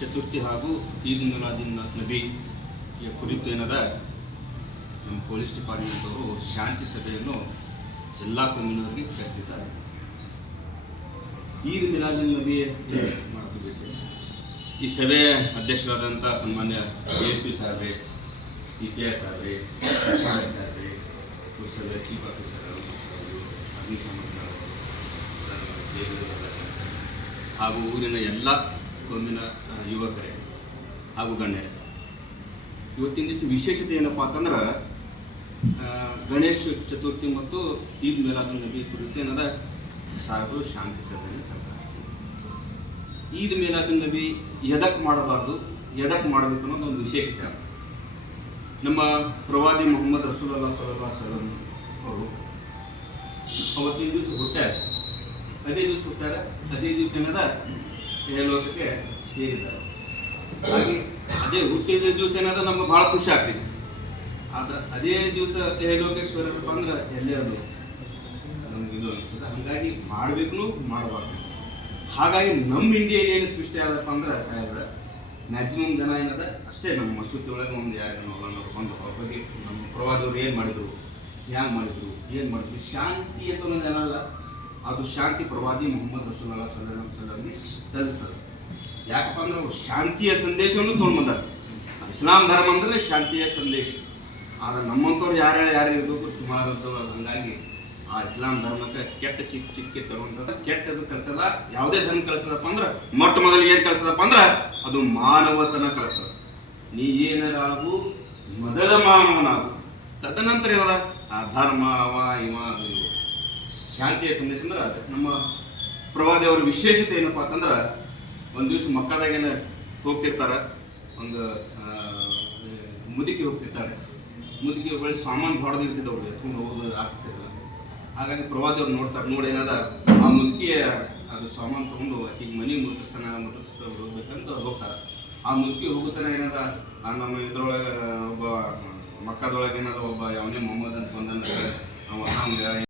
ಚತುರ್ಥಿ ಹಾಗೂ ಈದ್ ಮಿಲಾದಿನ್ ನಬಿ ಕುರಿತು ಏನದ ನಮ್ಮ ಪೊಲೀಸ್ ಡಿಪಾರ್ಟ್ಮೆಂಟ್ ಅವರು ಶಾಂತಿ ಸಭೆಯನ್ನು ಎಲ್ಲ ಕಮ್ಯುನಿಟಿಗೆ ಕರೆದಿದ್ದಾರೆ. ಈದ್ ಮಿಲಾದಿನ್ ನಬಿ ಮಾಡಬೇಕು. ಈ ಸಭೆ ಅಧ್ಯಕ್ಷರಾದಂಥ ಸನ್ಮಾನ್ಯ ASP ಸಾಹೇಬ್ರೆ, CPI ಸಾಹೇಬ್ರೆ, ಸಾಹೇಬ್ರೆ, ಸಭೆ ಚೀಫ್ ಆಫೀಸರ್, ಅಗ್ನಿಶಾಮಕ ಹಾಗೂ ಊರಿನ ಎಲ್ಲ ಕೊಮ್ಮಿನ ಯುವಕರೇ ಹಾಗೂ ಗಣ್ಯರೇ, ಇವತ್ತಿನ ದಿವಸ ವಿಶೇಷತೆ ಏನಪ್ಪ ಅಂತಂದ್ರೆ ಗಣೇಶ ಚತುರ್ಥಿ ಮತ್ತು ಈದ್ ಮಿಲಾದುನ್ ನಬಿ ಕುರಿತು ಏನದ ಸಾಹೇಬರು ಶಾಂತಿ ಸಭೆಯನ್ನು ಕರೆದಾರೆ. ಈದ್ ಮಿಲಾದುನ್ ನಬಿ ಎದಕ್ಕೆ ಮಾಡಬಾರ್ದು, ಎದಕ್ಕೆ ಮಾಡಬೇಕು ಅನ್ನೋದು ಒಂದು ವಿಶೇಷತೆ. ನಮ್ಮ ಪ್ರವಾದಿ ಮೊಹಮ್ಮದ್ ರಸೂಲುಲ್ಲಾಹ ಸಲ್ಲಲ್ಲಾಹು ಅಲೈಹಿ ವಸಲ್ಲಂ ಅವರು ಅವತ್ತಿನ ದಿವಸ ಹುಟ್ಟಾರ, ಅದೇ ದಿವಸ ಹುಟ್ಟಾರ, ಅದೇ ದಿವಸ ಏನದ ಲೋಕಕ್ಕೆ ಸೇರಿದ್ದಾರೆ. ಹಾಗೆ ಅದೇ ಹುಟ್ಟಿದ ದಿವಸ ಏನದ ನಮ್ಗೆ ಭಾಳ ಖುಷಿ ಆಗ್ತೈತಿ. ಆದ್ರೆ ಅದೇ ದಿವಸ ಲೋಕೇಶ್ವರಪ್ಪ ಅಂದ್ರೆ ಎಲ್ಲರೂ ನಮ್ಗೆ ಇದು ಅನಿಸ್ತದೆ. ಹಾಗಾಗಿ ಮಾಡಬೇಕು, ಮಾಡಬಾರ್ದು. ಹಾಗಾಗಿ ನಮ್ಮ ಇಂಡಿಯಾಗೆ ಏನು ಸೃಷ್ಟಿ ಆದಪ್ಪ ಅಂದ್ರೆ ಸಾಹೇಬ್ರ ಮ್ಯಾಕ್ಸಿಮಮ್ ಜನ ಏನದ ಅಷ್ಟೇ ನಮ್ಮ ಮಸೂತಿ ಒಳಗೆ ಒಂದು ಯಾರು ಬಂದು ಅವ್ರ ಬಗ್ಗೆ ನಮ್ಮ ಪ್ರವಾದವ್ರು ಏನು ಮಾಡಿದ್ರು, ಹ್ಯಾಂಗೆ ಮಾಡಿದ್ರು, ಏನು ಮಾಡಿದ್ರು. ಶಾಂತಿ ಅಂತ ಒಂದು ಜನ ಅಲ್ಲ, ಅದು ಶಾಂತಿ ಪ್ರವಾದಿ ಮೊಹಮ್ಮದ್ ರಸೂಲುಲ್ಲಾಹ ಸಲ್ಲಲ್ಲಾಹು ಅಲೈಹಿ ವಸಲ್ಲಂಗೆ ಸಲ್ಲಿಸ್ತದೆ. ಯಾಕಪ್ಪ ಅಂದ್ರೆ ಅವ್ರು ಶಾಂತಿಯ ಸಂದೇಶವನ್ನು ತೊಗೊಂಡು ಬಂದಾರೆ. ಇಸ್ಲಾಂ ಧರ್ಮ ಅಂದರೆ ಶಾಂತಿಯ ಸಂದೇಶ. ಆದರೆ ನಮ್ಮಂಥವ್ರು ಯಾರು ಇರಬೇಕು ಸುಮಾರು. ಹಂಗಾಗಿ ಆ ಇಸ್ಲಾಂ ಧರ್ಮಕ್ಕೆ ಕೆಟ್ಟ ಚಿಕ್ಕ ತರುವಂಥದ್ದು ಕೆಟ್ಟದ್ದು ಕಲಿಸಲ್ಲ. ಯಾವುದೇ ಧರ್ಮ ಕಲಿಸ್ತದಪ್ಪ ಅಂದ್ರೆ ಮೊಟ್ಟ ಮೊದಲಿಗೆ ಏನು ಕಲಿಸ್ತದಪ್ಪ ಅಂದ್ರೆ ಅದು ಮಾನವತನ ಕಲಿಸ್ತದ. ನೀ ಏನರಾಗು, ಮೊದಲ ಮಾನವನಾಗು, ತದನಂತರ ಏನದ ಆ ಧರ್ಮ ಅವ ಇವ. ಶಾಂತಿಯ ಸಂದೇಶ ಅಂದ್ರೆ ಅದು. ನಮ್ಮ ಪ್ರವಾದಿಯವರ ವಿಶೇಷತೆ ಏನಪ್ಪ ಅಂತಂದ್ರೆ ಒಂದು ದಿವಸ ಮಕ್ಕದಾಗೇನ ಹೋಗ್ತಿರ್ತಾರೆ, ಒಂದು ಮುದುಕಿ ಹೋಗ್ತಿರ್ತಾರೆ. ಮುದುಕಿ ಬಳಿ ಸಾಮಾನು ಹೊಡೆದಿರ್ತಿದ್ದವ್ರು ಎತ್ಕೊಂಡು ಹೋಗೋದು ಆಗ್ತಿರಲ್ಲ. ಹಾಗಾಗಿ ಪ್ರವಾದಿಯವ್ರು ನೋಡ್ತಾರೆ, ನೋಡಿ ಏನದ ಆ ಮುದುಕಿ ಅದು ಸಾಮಾನು ತೊಗೊಂಡು ಈಗ ಮನೆ ಮುಟ್ಟಿಸ್ತಾನೆ ಹೋಗ್ಬೇಕಂತ ಹೋಗ್ತಾರೆ. ಆ ಮುದುಕಿ ಹೋಗುತ್ತಾನೆ ಏನದ ನಮ್ಮ ಇದ್ರೊಳಗೆ ಒಬ್ಬ ಮಕ್ಕದೊಳಗೆ ಏನದ ಒಬ್ಬ ಯಾವನೇ ಮೊಹಮ್ಮದ್ ಅಂತ ಬಂದ